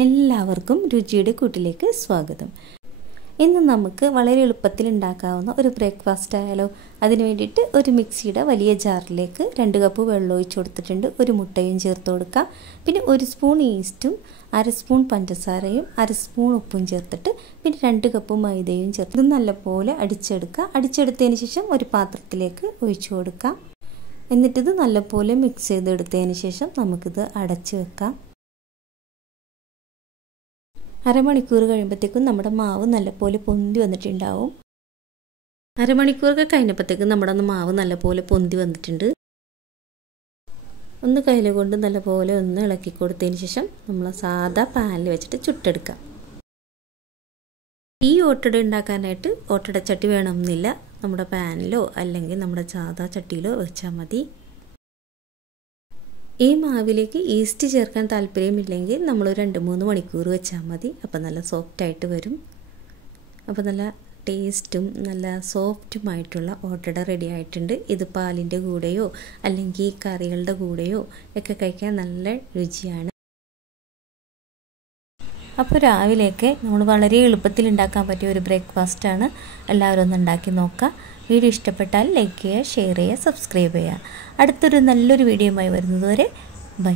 എല്ലാവർക്കും രുചിയുടെ കൂട്ടിലേക്ക് സ്വാഗതം. ഇന്ന് നമുക്ക് വളരെ എളുപ്പത്തിൽ ഉണ്ടാക്കാവുന്ന ഒരു ബ്രേക്ക്ഫാസ്റ്റ് ആയാലോ. അതിനു വേണ്ടിയിട്ട് ഒരു മിക്സിയുടെ വലിയ ജാറിലേക്ക് 2 കപ്പ് വെള്ളം ഒഴിച്ചു കൊടുത്തിട്ടുണ്ട്. ഒരു മുട്ടയും ചേർത്ത് കൊടുക്കാം. പിന്നെ 1 സ്പൂൺ ഈസ്റ്റും 1/2 സ്പൂൺ പഞ്ചസാരയും 1/2 സ്പൂൺ ഉപ്പും ചേർത്തിട്ട് പിന്നെ 2 കപ്പ് മൈദയും ചേർത്ത് ഇത് നല്ലപോലെ അടിച്ചെടുക്കുക. അടിച്ചെടുത്തതിന് ശേഷം ഒരു പാത്രത്തിലേക്ക് ഒഴിച്ചു കൊടുക്കാം. എന്നിട്ടിത് നല്ലപോലെ മിക്സ് ചെയ്തെടുത്തതിന് ശേഷം നമുക്കിത് അടച്ചു വെക്കാം. അരമണിക്കൂർ കഴിയുമ്പോഴത്തേക്കും നമ്മുടെ മാവ് നല്ലപോലെ പൊന്തി വന്നിട്ടുണ്ടാവും. അരമണിക്കൂറൊക്കെ കഴിഞ്ഞപ്പോഴത്തേക്കും നമ്മുടെ മാവ് നല്ലപോലെ പൊന്തി വന്നിട്ടുണ്ട്. ഒന്ന് കയ്യിൽ കൊണ്ട് നല്ലപോലെ ഒന്ന് ഇളക്കി കൊടുത്തതിന് ശേഷം നമ്മൾ സാധാ പാനിൽ വെച്ചിട്ട് ചുട്ടെടുക്കാം. ഈ ഓട്ടട ഉണ്ടാക്കാനായിട്ട് ഓട്ടട ചട്ടി വേണമെന്നില്ല. നമ്മുടെ പാനിലോ അല്ലെങ്കിൽ നമ്മുടെ സാധാ ചട്ടിയിലോ വെച്ചാൽ മതി. ഈ മാവിലേക്ക് ഈസ്റ്റ് ചേർക്കാൻ താല്പര്യമില്ലെങ്കിൽ നമ്മൾ 2-3 മണിക്കൂർ വെച്ചാൽ മതി. അപ്പോൾ നല്ല സോഫ്റ്റായിട്ട് വരും. അപ്പോൾ നല്ല ടേസ്റ്റും നല്ല സോഫ്റ്റുമായിട്ടുള്ള ഓട്ടട റെഡി ആയിട്ടുണ്ട്. ഇത് പാലിൻ്റെ കൂടെയോ അല്ലെങ്കിൽ കറികളുടെ കൂടെയോ ഒക്കെ കഴിക്കാൻ നല്ല രുചിയാണ്. അപ്പോൾ രാവിലെയൊക്കെ നമ്മൾ വളരെ എളുപ്പത്തിൽ ഉണ്ടാക്കാൻ പറ്റിയ ഒരു ബ്രേക്ക്ഫാസ്റ്റാണ്. എല്ലാവരും ഒന്ന് ഉണ്ടാക്കി നോക്കുക. വീഡിയോ ഇഷ്ടപ്പെട്ടാൽ ലൈക്ക് ചെയ്യുക, ഷെയർ ചെയ്യുക, സബ്സ്ക്രൈബ് ചെയ്യുക. അടുത്തൊരു നല്ലൊരു വീഡിയോയുമായി വരുന്നതുവരെ ബൈ.